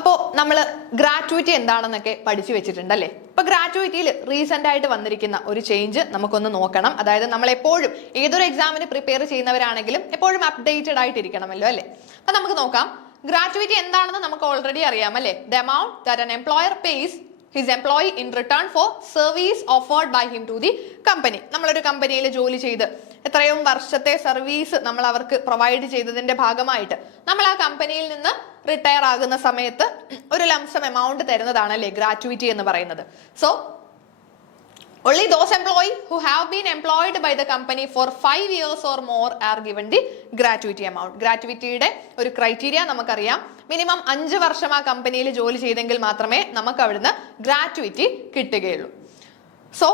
അപ്പോൾ നമ്മൾ ഗ്രാറ്റുവിറ്റി എന്താണെന്നൊക്കെ പഠിച്ചു വെച്ചിട്ടുണ്ടല്ലേ. ഇപ്പൊ ഗ്രാറ്റുവിറ്റിയിൽ റീസെന്റ് ആയിട്ട് വന്നിരിക്കുന്ന ഒരു ചേഞ്ച് നമുക്കൊന്ന് നോക്കണം. അതായത് നമ്മൾ എപ്പോഴും ഏതൊരു എക്സാമിന് പ്രിപ്പയർ ചെയ്യുന്നവരാണെങ്കിലും എപ്പോഴും അപ്ഡേറ്റഡ് ആയിട്ടിരിക്കണമല്ലോ അല്ലേ. അപ്പൊ നമുക്ക് നോക്കാം ഗ്രാറ്റുവിറ്റി എന്താണെന്ന് നമുക്ക് ഓൾറെഡി അറിയാം അല്ലേ. The amount that an employer pays his employee in return for service offered by him to the company. നമ്മളൊരു കമ്പനിയിൽ ജോലി ചെയ്ത് എത്രയും വർഷത്തെ സർവീസ് നമ്മൾ അവർക്ക് പ്രൊവൈഡ് ചെയ്തതിന്റെ ഭാഗമായിട്ട് നമ്മൾ ആ കമ്പനിയിൽ നിന്ന് റിട്ടയർ ആകുന്ന സമയത്ത് ഒരു ലംസം എമൗണ്ട് തരുന്നതാണ് അല്ലേ ഗ്രാറ്റുവിറ്റി എന്ന് പറയുന്നത്. So only those employees who have been employed by the company for 5 years or more are given the gratuity amount. ഗ്രാറ്റുവിറ്റിയുടെ ഒരു ക്രൈറ്റീരിയ നമുക്കറിയാം. മിനിമം 5 വർഷം ആ കമ്പനിയിൽ ജോലി ചെയ്തെങ്കിൽ മാത്രമേ നമുക്ക് അവിടുന്ന് ഗ്രാറ്റുവിറ്റി കിട്ടുകയുള്ളൂ. So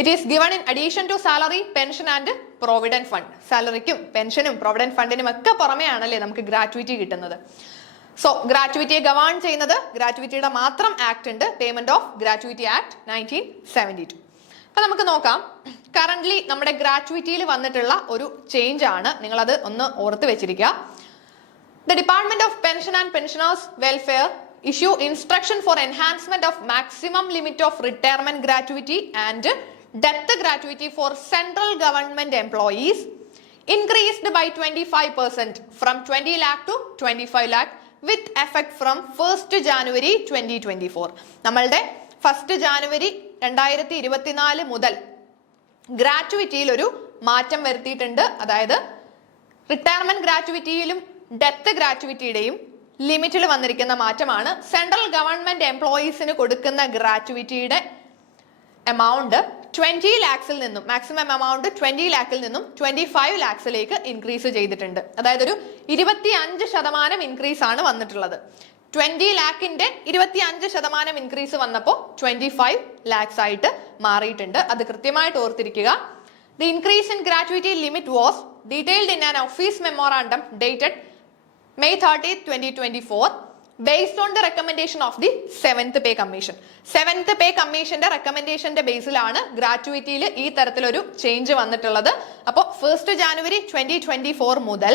it is given in addition to salary, pension and provident fund. സാലറിക്കും പെൻഷനും പ്രൊവിഡന്റ് ഫണ്ടിനും ഒക്കെ പുറമെയാണല്ലേ നമുക്ക് ഗ്രാറ്റുവിറ്റി കിട്ടുന്നത്. സോ ഗ്രാറ്റുവിറ്റിയെ ഗവേൺ ചെയ്യുന്നത് ഗ്രാറ്റുവിറ്റിയുടെ മാത്രം ആക്ട് ഉണ്ട്, പേയ്മെന്റ് ഓഫ് ഗ്രാറ്റുവിറ്റി ആക്ട് 1972. അപ്പൊ നമുക്ക് നോക്കാം കറന്റ്ലി നമ്മുടെ ഗ്രാറ്റുവിറ്റിയിൽ വന്നിട്ടുള്ള ഒരു ചേഞ്ച് ആണ്. നിങ്ങൾ അത് ഒന്ന് ഓർത്ത് വെച്ചിരിക്കുക. The Department of Pension and Pensioners Welfare issue instruction for enhancement of maximum limit of retirement gratuity and death gratuity for central government employees increased by 25% from 20 lakh to 25 lakh with effect from 1st January 2024. നമ്മളുടെ 1st January 2024 മുതൽ ഗ്രാറ്റുവിറ്റിയിൽ ഒരു മാറ്റം വരുത്തിയിട്ടുണ്ട്. അതായത് retirement ഗ്രാറ്റുവിറ്റിയിലും death ഗ്രാറ്റുവിറ്റിയുടെയും ലിമിറ്റിൽ വന്നിരിക്കുന്ന മാറ്റമാണ്. Central government എംപ്ലോയീസിന് കൊടുക്കുന്ന ഗ്രാറ്റുവിറ്റിയുടെ amount 20 lakhs നിന്നും മാക്സിമം എമൗണ്ട് 20 lakhs നിന്നും 25 lakhs ഇൻക്രീസ് ചെയ്തിട്ടുണ്ട്. അതായത് ഒരു 25% ഇൻക്രീസ് ആണ് വന്നിട്ടുള്ളത്. 20 lakhന്റെ 25% ഇൻക്രീസ് വന്നപ്പോൾ 25 lakhs ആയിട്ട് മാറിയിട്ടുണ്ട്. അത് കൃത്യമായിട്ട് ഓർത്തിരിക്കുക. The increase in gratuity limit was detailed in an office memorandum dated May 30th, 2024 based on the recommendation of the 7th Pay Commission. 7th Pay Commissionന്റെ റെക്കമെൻഡേഷന്റെ ബേസിലാണ് ഗ്രാറ്റുവിറ്റിയിൽ ഈ തരത്തിലൊരു ചേഞ്ച് വന്നിട്ടുള്ളത്. അപ്പോൾ 1st January 2024 മുതൽ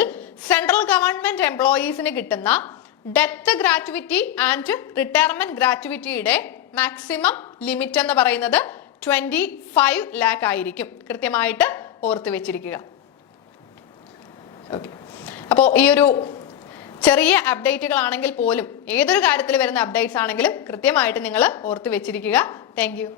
സെൻട്രൽ ഗവൺമെന്റ് എംപ്ലോയീസിന് കിട്ടുന്ന ഡെത്ത് ഗ്രാറ്റുവിറ്റി ആൻഡ് റിട്ടയർമെന്റ് ഗ്രാറ്റുവിറ്റിയുടെ maximum limit എന്ന് പറയുന്നത് 25 lakh ആയിരിക്കും. കൃത്യമായിട്ട് ഓർത്ത് വെച്ചിരിക്കുക. ഓക്കെ, അപ്പോൾ ഈ ഒരു ചെറിയ അപ്ഡേറ്റുകളാണെങ്കിൽ പോലും ഏതൊരു കാര്യത്തിൽ വരുന്ന അപ്ഡേറ്റ്സ് ആണെങ്കിലും കൃത്യമായിട്ട് നിങ്ങൾ ഓർത്ത് വെച്ചിരിക്കുക. Thank you.